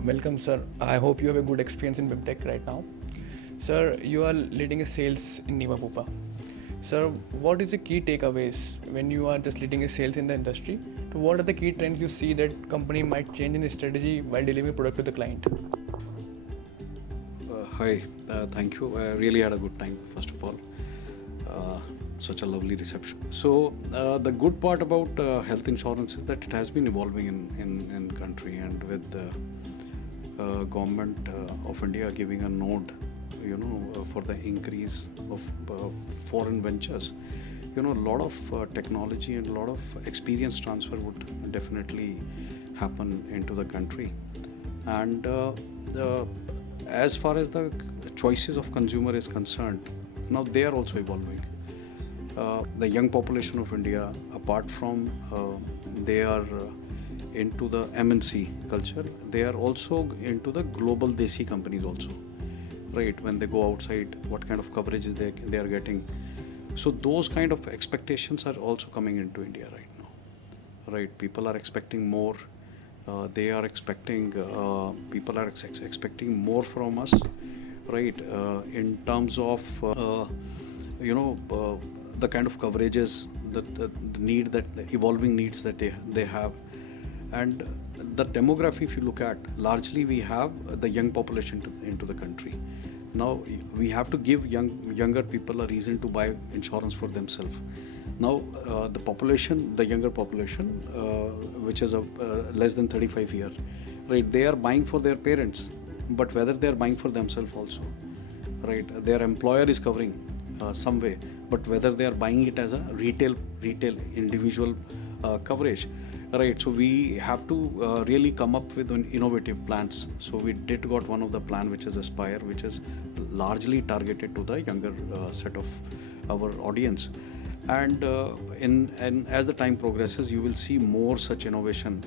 Welcome, sir. I hope you have a good experience in BIMTECH right now. Sir, you are leading a sales in Niva Bupa. Sir, what is the key takeaways when you are just leading a sales in the industry? So what are the key trends you see that company might change in strategy while delivering product to the client? Hi, thank you. I really had a good time, first of all. Such a lovely reception. So the good part about health insurance is that it has been evolving in country, and with the government of India giving a nod, for the increase of foreign ventures, a lot of technology and a lot of experience transfer would definitely happen into the country. And as far as the choices of consumer is concerned, now they are also evolving. The young population of India, apart from they are into the MNC culture, they are also into the global desi companies also, right? When they go outside, what kind of coverages they are getting. So those kind of expectations are also coming into India right now, right? People are expecting more. They are expecting, people are expecting more from us, right? In terms of, the kind of coverages, the need that the evolving needs that they have. And the demography, if you look at, largely we have the young population into the country. Now we have to give younger people a reason to buy insurance for themselves. Now the younger population, which is less than 35 years, right? They are buying for their parents, but whether they are buying for themselves also, right? Their employer is covering some way, but whether they are buying it as a retail individual coverage, right? So we have to really come up with innovative plans. So we did got one of the plan, which is Aspire, which is largely targeted to the younger set of our audience. And as the time progresses, you will see more such innovation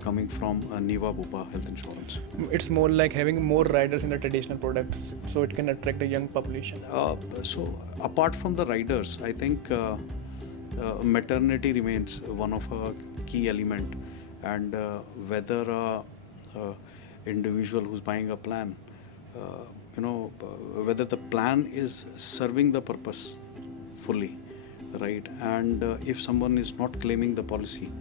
coming from Niva Bupa Health Insurance. It's more like having more riders in the traditional products so it can attract a young population. So apart from the riders, I think maternity remains one of a key element, and whether individual who's buying a plan, whether the plan is serving the purpose fully, right? And if someone is not claiming the policy,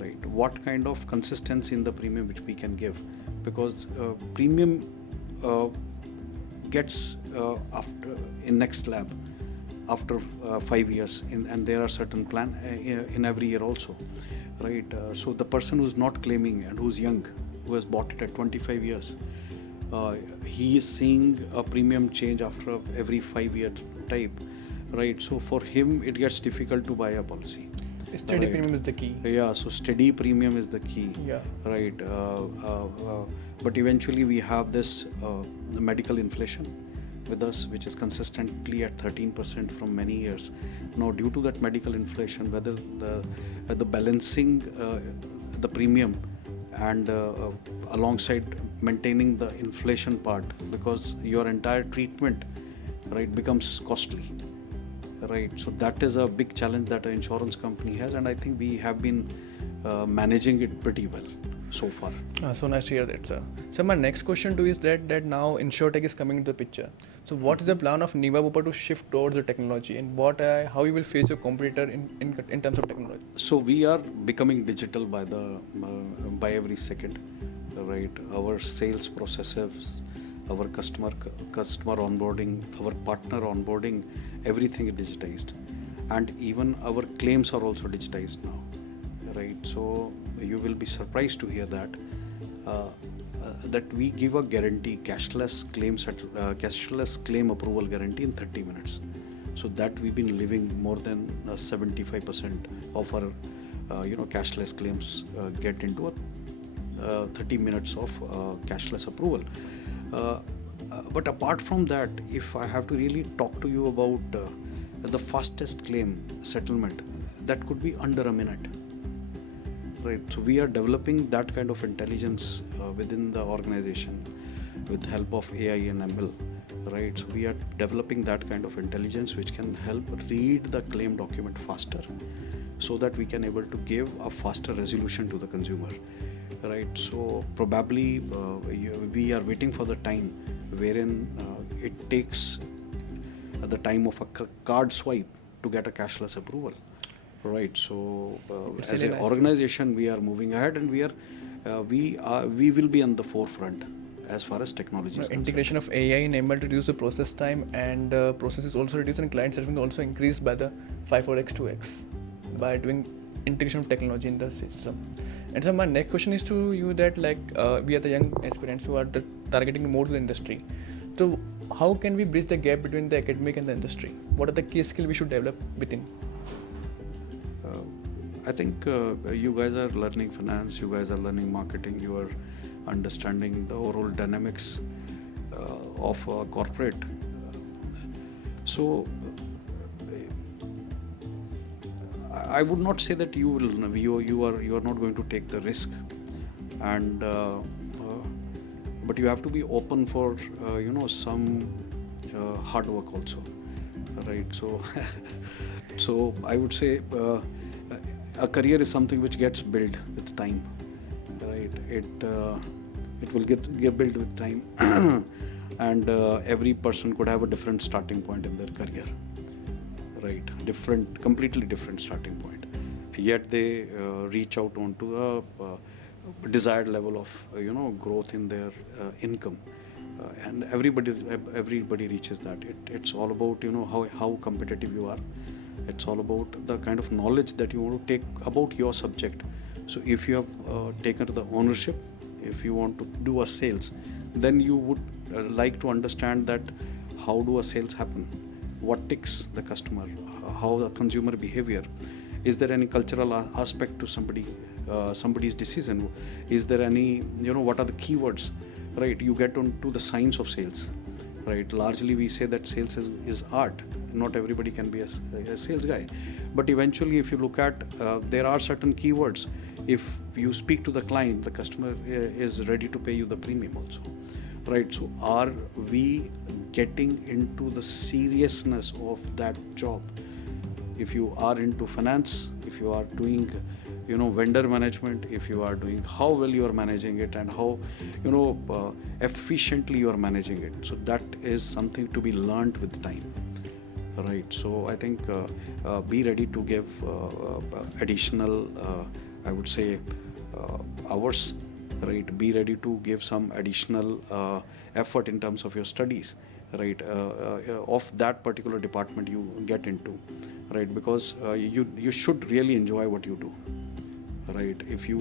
right, what kind of consistency in the premium which we can give, because premium gets after in next lab after 5 years, and there are certain plan in every year also, right? So the person who's not claiming and who's young, who has bought it at 25 years, he is seeing a premium change after every 5-year type, right? So for him it gets difficult to buy a policy. Steady premium is the key. Yeah, so steady premium is the key. Yeah. Right. But eventually we have this medical inflation with us, which is consistently at 13% from many years. Now, due to that medical inflation, whether the balancing the premium and alongside maintaining the inflation part, because your entire treatment, right, becomes costly. Right, so that is a big challenge that an insurance company has, and I think we have been managing it pretty well so far. So nice to hear that, sir. So my next question to you is that now Insurtech is coming into the picture. So what is the plan of Niva Bupa to shift towards the technology, and how you will face your competitor in terms of technology? So we are becoming digital by every second, right? Our sales processes, our customer onboarding, our partner onboarding, everything is digitized, and even our claims are also digitized now, right? So you will be surprised to hear that that we give a guarantee, cashless claim approval guarantee in 30 minutes. So that we've been living more than 75% of our cashless claims get into 30 minutes of cashless approval. But apart from that, if I have to really talk to you about the fastest claim settlement, that could be under a minute, right? So we are developing that kind of intelligence within the organization with help of AI and ML, right? So we are developing that kind of intelligence which can help read the claim document faster. so that we can able to give a faster resolution to the consumer, right? So probably we are waiting for the time wherein it takes the time of a card swipe to get a cashless approval, right? So It's as really an nice. organization, we are moving ahead, and we will be on the forefront as far as technology is concerned. Integration of AI in ML to reduce the process time, and process is also reduced, and client serving also increased by the 5 or x 2x by doing integration of technology in the system. And so my next question is to you that we are the young aspirants who are targeting more to the industry. So how can we bridge the gap between the academic and the industry? What are the key skills we should develop within? I think you guys are learning finance, you guys are learning marketing, you are understanding the overall dynamics of corporate. So I would not say that you are not going to take the risk, and but you have to be open for some hard work also, right? So so I would say a career is something which gets built with time, right? It will get built with time and every person could have a different starting point in their career, right? Completely different starting point, yet they reach out onto a desired level of growth in their income, and everybody reaches that. It's all about how competitive you are. It's all about the kind of knowledge that you want to take about your subject. So if you have taken the ownership, if you want to do a sales, then you would like to understand that how do a sales happen, what ticks the customer, how the consumer behavior, is there any cultural aspect to somebody's decision, is there any what are the keywords, right? You get onto the science of sales, right? Largely we say that sales is art. Not everybody can be a sales guy, but eventually if you look at there are certain keywords. If you speak to the client, the customer is ready to pay you the premium also, right? So are we getting into the seriousness of that job? If you are into finance, if you are doing vendor management, if you are doing how well you are managing it and how efficiently you are managing it, so that is something to be learned with time, right? So I think be ready to give additional I would say hours, right? Be ready to give some additional effort in terms of your studies, right? Of that particular department you get into, right? Because you should really enjoy what you do, right? If you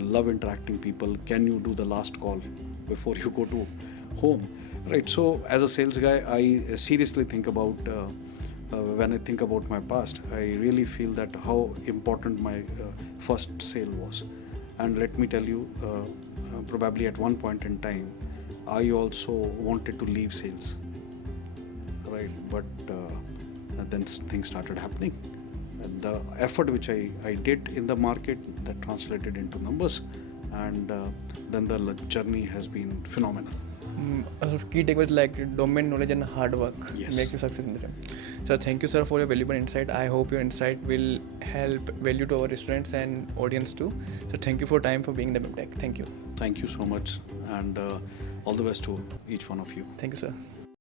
love interacting people, can you do the last call before you go to home, right? So as a sales guy, I seriously think about when I think about my past, I really feel that how important my first sale was. And let me tell you, probably at one point in time, I also wanted to leave sales, right? But then things started happening. And the effort which I did in the market, that translated into numbers, and then the journey has been phenomenal. So key takeaways like domain knowledge and hard work makes you success in the game. So thank you, sir, for your valuable insight. I hope your insight will help value to our students and audience too. So thank you for time for being in the BIMTECH. Thank you. Thank you so much, and all the best to each one of you. Thank you, sir.